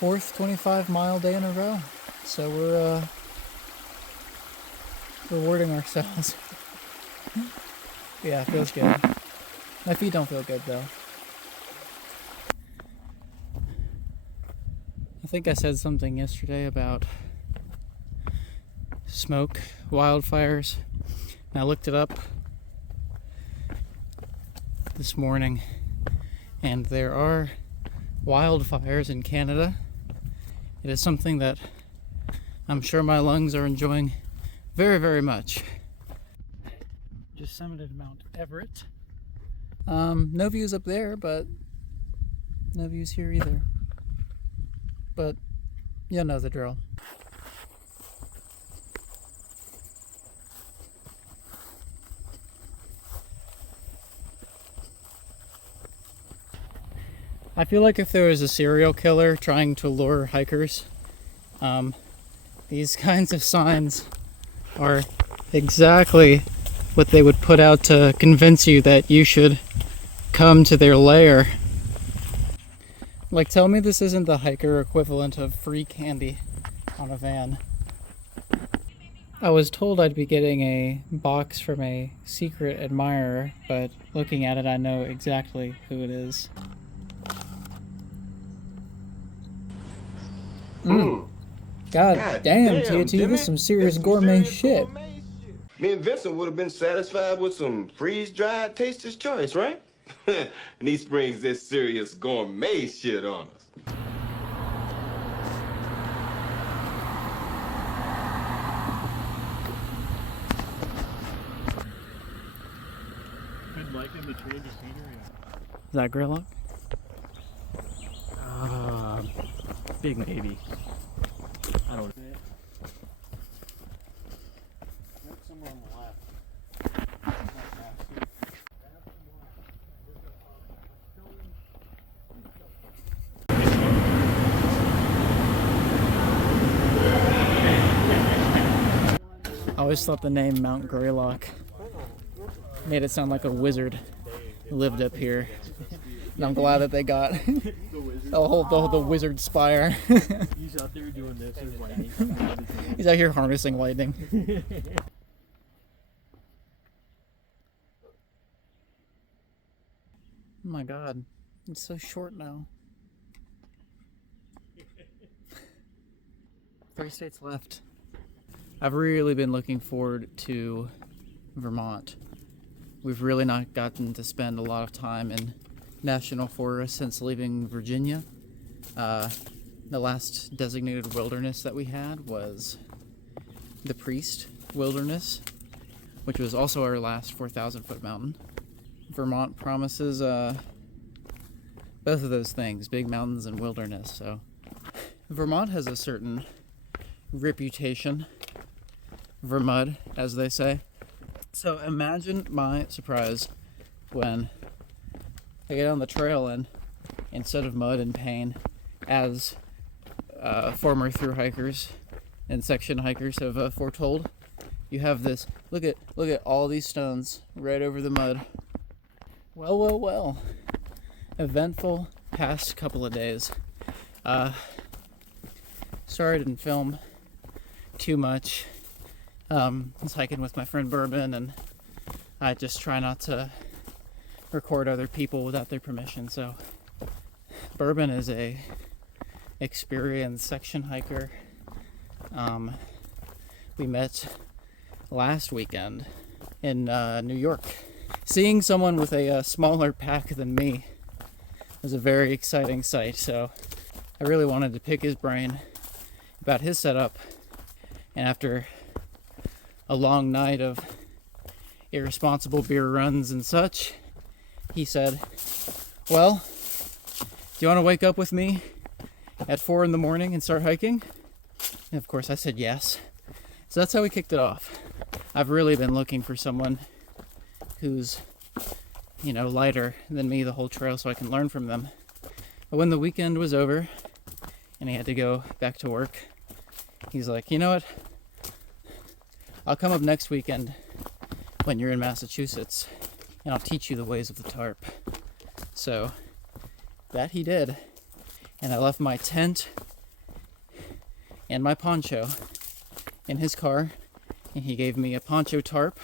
4th 25-mile day in a row. So we're rewarding ourselves. Yeah, it feels good. My feet don't feel good though. I think I said something yesterday about smoke, wildfires, and I looked it up this morning, and there are wildfires in Canada. It is something that I'm sure my lungs are enjoying very, very much. Just summited Mount Everett. No views up there, but no views here either. But you'll know the drill. I feel like if there was a serial killer trying to lure hikers, these kinds of signs are exactly what they would put out to convince you that you should come to their lair. Like, tell me this isn't the hiker equivalent of free candy on a van. I was told I'd be getting a box from a secret admirer, but looking at it, I know exactly who it is. God damn, TNT, this is some serious gourmet shit. Me and Vincent would have been satisfied with some freeze-dried Taster's Choice, right? And he springs this serious gourmet shit on us. Been liking the change of scenery. Is that Grillock? Big maybe. I don't know. Somewhere on the left. I always thought the name Mount Greylock made it sound like a wizard who lived up here. And I'm glad that they got the wizard spire. He's out there doing this. There's lightning. He's out here harnessing lightning. Oh my god, it's so short now. 3 states left. I've really been looking forward to Vermont. We've really not gotten to spend a lot of time in national forests since leaving Virginia. The last designated wilderness that we had was the Priest Wilderness, which was also our last 4,000-foot mountain. Vermont promises both of those things, big mountains and wilderness. So Vermont has a certain reputation, Vermud, as they say. So imagine my surprise when I get on the trail and instead of mud and pain, as former thru hikers and section hikers have foretold, you have this, look at all these stones right over the mud. Well. Eventful past couple of days. Sorry I didn't film too much. I was hiking with my friend Bourbon, and I just try not to record other people without their permission. So Bourbon is a experienced section hiker. We met last weekend in New York. Seeing someone with a smaller pack than me was a very exciting sight, so I really wanted to pick his brain about his setup. And after a long night of irresponsible beer runs and such, he said, well, do you want to wake up with me at 4 in the morning and start hiking? And of course I said yes. So that's how we kicked it off. I've really been looking for someone who's, lighter than me the whole trail so I can learn from them. But when the weekend was over and he had to go back to work, he's like, you know what? I'll come up next weekend when you're in Massachusetts and I'll teach you the ways of the tarp. So that he did. And I left my tent and my poncho in his car, and he gave me a poncho tarp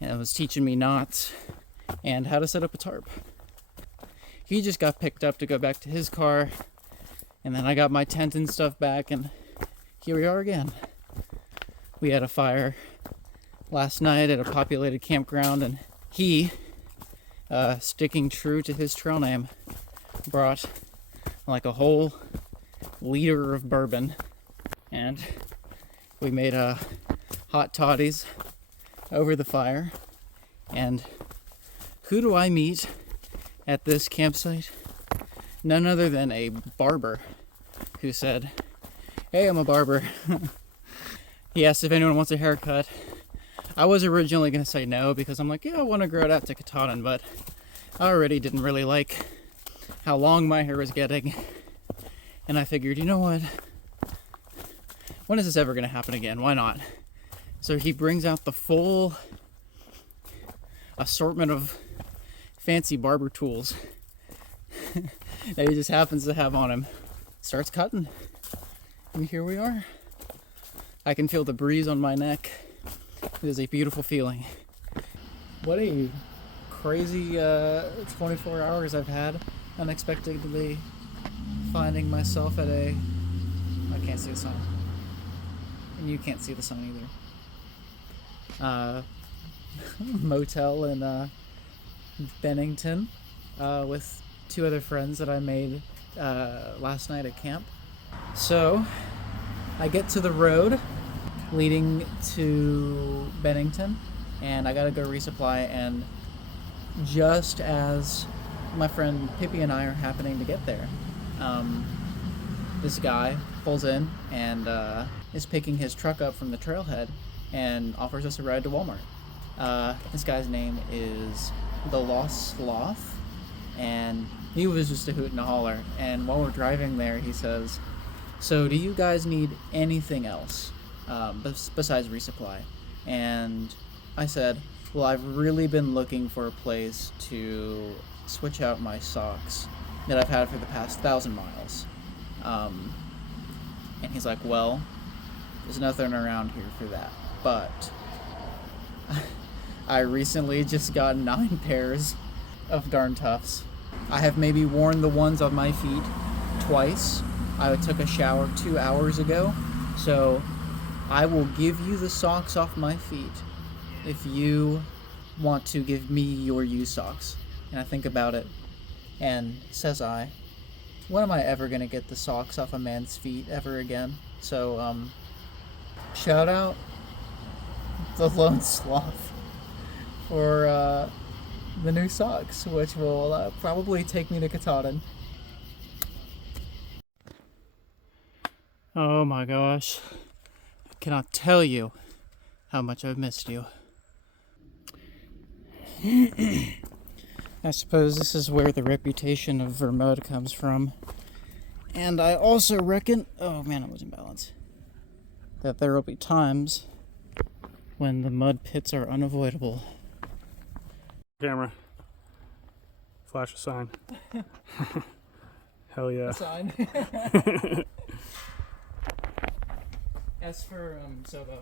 and was teaching me knots and how to set up a tarp. He just got picked up to go back to his car, and then I got my tent and stuff back, and here we are again. We had a fire last night at a populated campground, and he, sticking true to his trail name, brought like a whole liter of bourbon, and we made hot toddies over the fire. And who do I meet at this campsite? None other than a barber who said, "Hey, I'm a barber." He asked if anyone wants a haircut. I was originally going to say no because I'm like, yeah, I want to grow it out to Katahdin, but I already didn't really like how long my hair was getting. And I figured, you know what? When is this ever going to happen again? Why not? So he brings out the full assortment of fancy barber tools that he just happens to have on him. Starts cutting. And here we are. I can feel the breeze on my neck. It is a beautiful feeling. What a crazy 24 hours I've had. Unexpectedly finding myself at a... I can't see the sun. And you can't see the sun either. Motel in Bennington with 2 other friends that I made last night at camp. So I get to the road leading to Bennington, and I gotta go resupply, and just as my friend Pippi and I are happening to get there, this guy pulls in and is picking his truck up from the trailhead and offers us a ride to Walmart. This guy's name is The Lost Sloth, and he was just a hoot and a holler, and while we're driving there he says, "So do you guys need anything else besides resupply?" And I said, well, I've really been looking for a place to switch out my socks that I've had for the past 1,000 miles. And he's like, well, there's nothing around here for that, but I recently just got 9 pairs of darn toughs. I have maybe worn the ones on my feet twice. I took a shower 2 hours ago, so I will give you the socks off my feet if you want to give me your used socks. And I think about it, and says I, when am I ever going to get the socks off a man's feet ever again? So, shout out the Lone Sloth for the new socks, which will probably take me to Katahdin. Oh my gosh. I cannot tell you how much I've missed you. I suppose this is where the reputation of Vermont comes from. And I also reckon... Oh man, I was in balance. That there will be times when the mud pits are unavoidable. Camera. Flash a sign. Hell yeah. A sign. As for Sobo.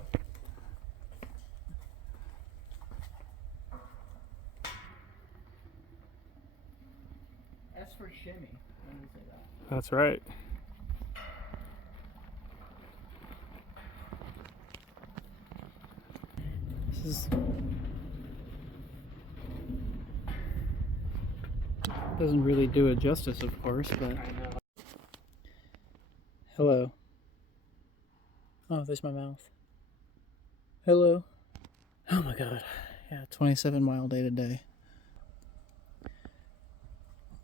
As for shimmy. When we say that. That's right. This is... doesn't really do it justice, of course, but... Hello. Oh, there's my mouth. Hello. Oh my god. Yeah, 27-mile day today.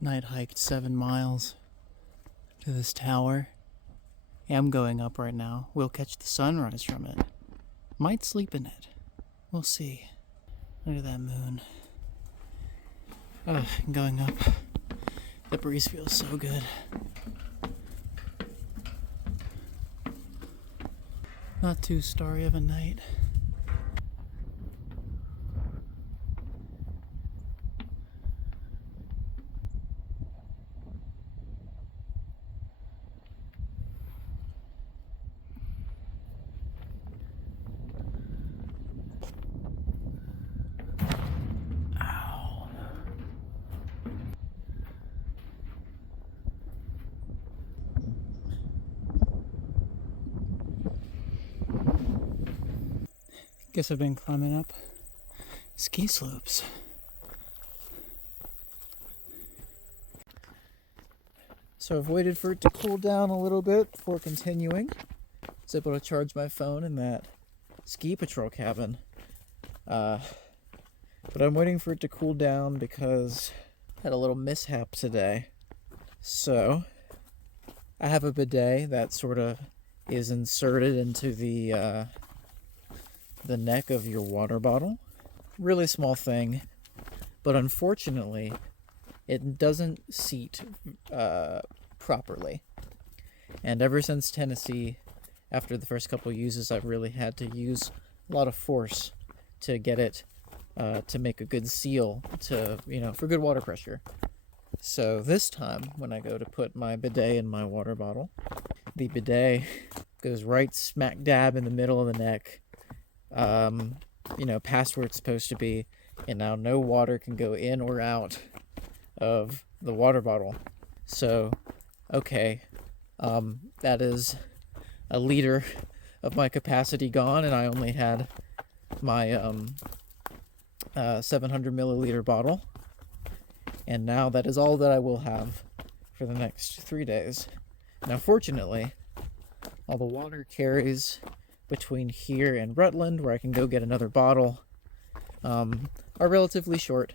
Night hiked 7 miles to this tower. Yeah, I'm going up right now. We'll catch the sunrise from it. Might sleep in it. We'll see. Look at that moon. Ugh, going up. The breeze feels so good. Not too starry of a night. Guess I've been climbing up ski slopes. So I've waited for it to cool down a little bit before continuing. I was able to charge my phone in that ski patrol cabin. But I'm waiting for it to cool down because I had a little mishap today. So I have a bidet that sort of is inserted into the neck of your water bottle. Really small thing, but unfortunately it doesn't seat properly. And ever since Tennessee, after the first couple uses, I've really had to use a lot of force to get it to make a good seal to, for good water pressure. So this time, when I go to put my bidet in my water bottle, the bidet goes right smack dab in the middle of the neck, past where it's supposed to be, and now no water can go in or out of the water bottle. So, okay, that is a liter of my capacity gone, and I only had my 700 milliliter bottle, and now that is all that I will have for the next 3 days. Now, fortunately, all the water carries between here and Rutland, where I can go get another bottle, are relatively short,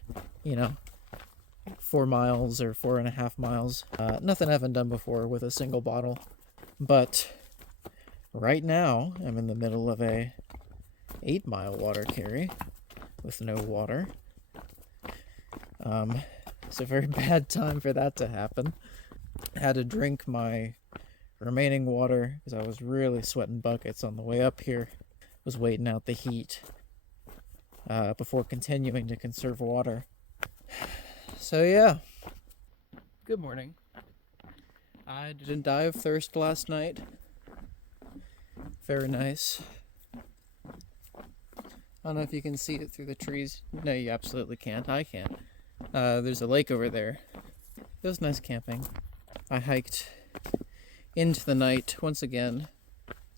4 miles or 4.5 miles. Nothing I haven't done before with a single bottle. But right now, I'm in the middle of a 8-mile water carry with no water. It's a very bad time for that to happen. I had to drink my remaining water because I was really sweating buckets on the way up here. Was waiting out the heat before continuing to conserve water. So yeah, good morning. I didn't die of thirst last night. Very nice. I don't know if you can see it through the trees. No, you absolutely can't. I can't. There's a lake over there. It was nice camping. I hiked into the night once again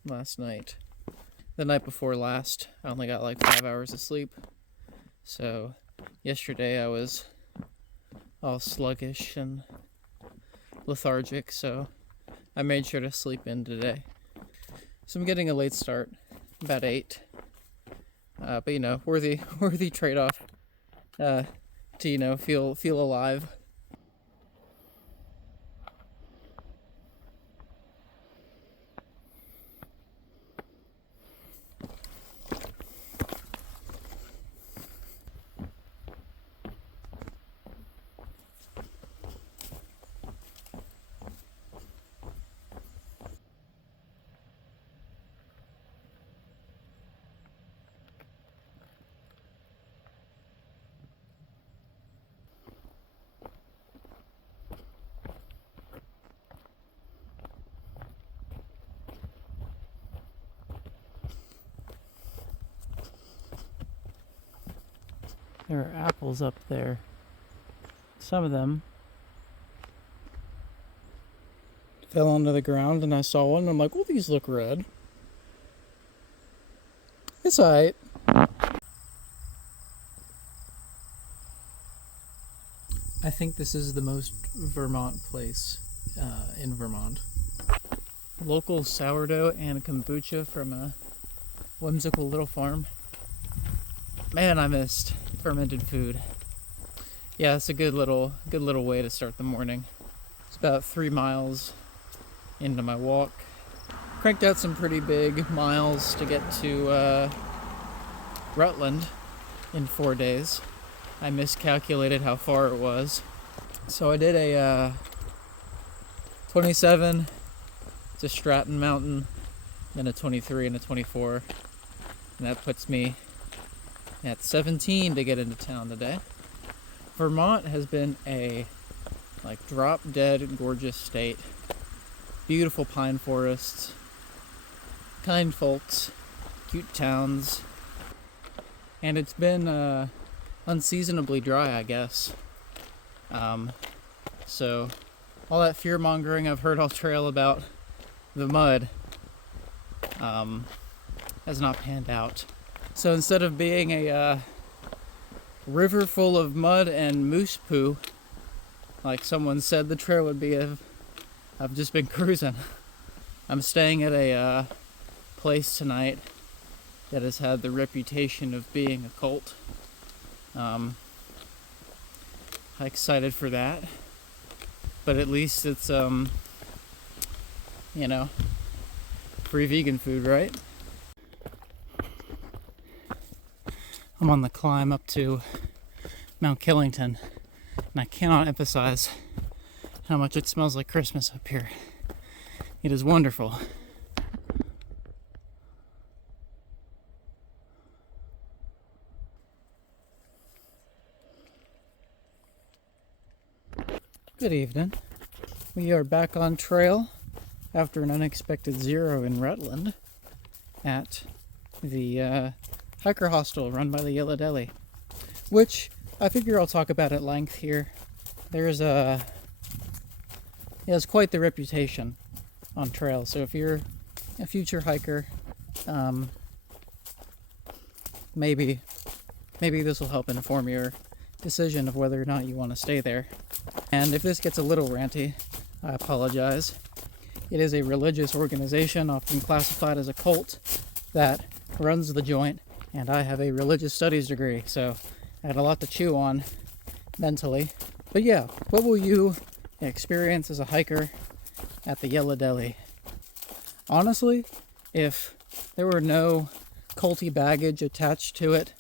last night. The night before last, I only got like 5 hours of sleep. So yesterday I was all sluggish and lethargic, so I made sure to sleep in today. So I'm getting a late start, about 8. But worthy trade-off to feel alive. There are apples up there. Some of them fell onto the ground and I saw one and I'm like, oh, these look red. It's alright. I think this is the most Vermont place in Vermont. Local sourdough and kombucha from a whimsical little farm. Man, I missed fermented food. Yeah, it's a good little way to start the morning. It's about 3 miles into my walk. Cranked out some pretty big miles to get to Rutland in 4 days. I miscalculated how far it was. So I did a 27 to Stratton Mountain, then a 23 and a 24. And that puts me at 17 to get into town today. Vermont has been a drop dead gorgeous state. Beautiful pine forests, kind folks, cute towns, and it's been unseasonably dry, I guess. So all that fear mongering I've heard all trail about the mud has not panned out. So instead of being a river full of mud and moose poo, like someone said the trail would be, I've just been cruising. I'm staying at a place tonight that has had the reputation of being a cult. I'm excited for that, but at least it's you know, free vegan food, right? I'm on the climb up to Mount Killington, and I cannot emphasize how much it smells like Christmas up here. It is wonderful. Good evening. We are back on trail after an unexpected zero in Rutland at the hiker hostel run by the Yellow Deli, which I figure I'll talk about at length here. It has quite the reputation on trail, so if you're a future hiker, maybe this will help inform your decision of whether or not you want to stay there. And if this gets a little ranty, I apologize. It is a religious organization, often classified as a cult, that runs the joint, and I have a religious studies degree, so I had a lot to chew on mentally. But yeah, what will you experience as a hiker at the Yellow Deli? Honestly, if there were no culty baggage attached to it,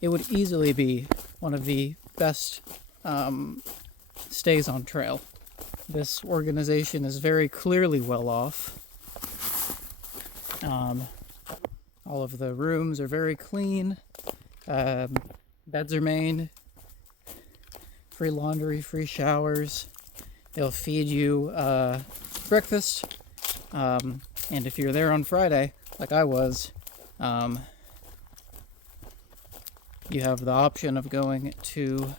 it would easily be one of the best stays on trail. This organization is very clearly well off. All of the rooms are very clean. Beds are made. Free laundry, free showers. They'll feed you breakfast. And if you're there on Friday, like I was, you have the option of going to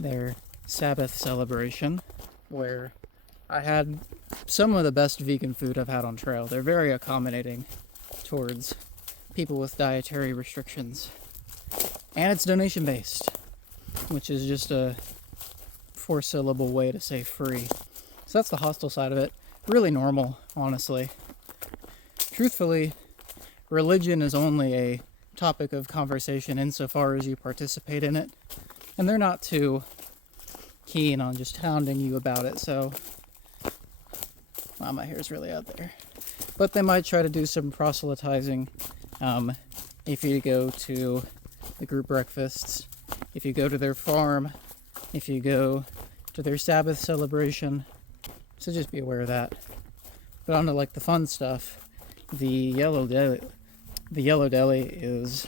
their Sabbath celebration, where I had some of the best vegan food I've had on trail. They're very accommodating towards people with dietary restrictions. And it's donation based, which is just a 4-syllable way to say free. So that's the hostel side of it. Really normal, honestly. Truthfully, religion is only a topic of conversation insofar as you participate in it. And they're not too keen on just hounding you about it, so... Wow, my hair's really out there. But they might try to do some proselytizing if you go to the group breakfasts, if you go to their farm, if you go to their Sabbath celebration. So just be aware of that. But on to like the fun stuff, the Yellow Deli is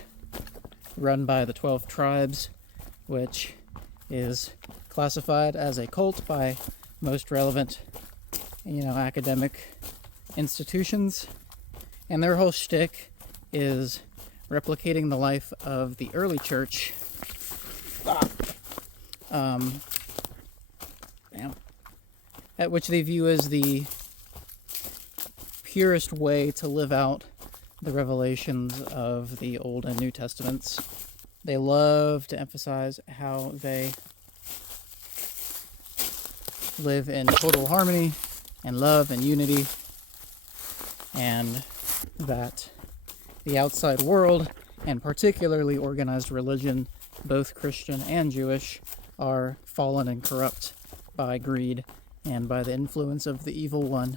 run by the 12 tribes, which is classified as a cult by most relevant, academic institutions. And their whole shtick is replicating the life of the early church. At which they view as the purest way to live out the revelations of the Old and New Testaments. They love to emphasize how they live in total harmony and love and unity, and that the outside world, and particularly organized religion, both Christian and Jewish, are fallen and corrupt by greed and by the influence of the evil one.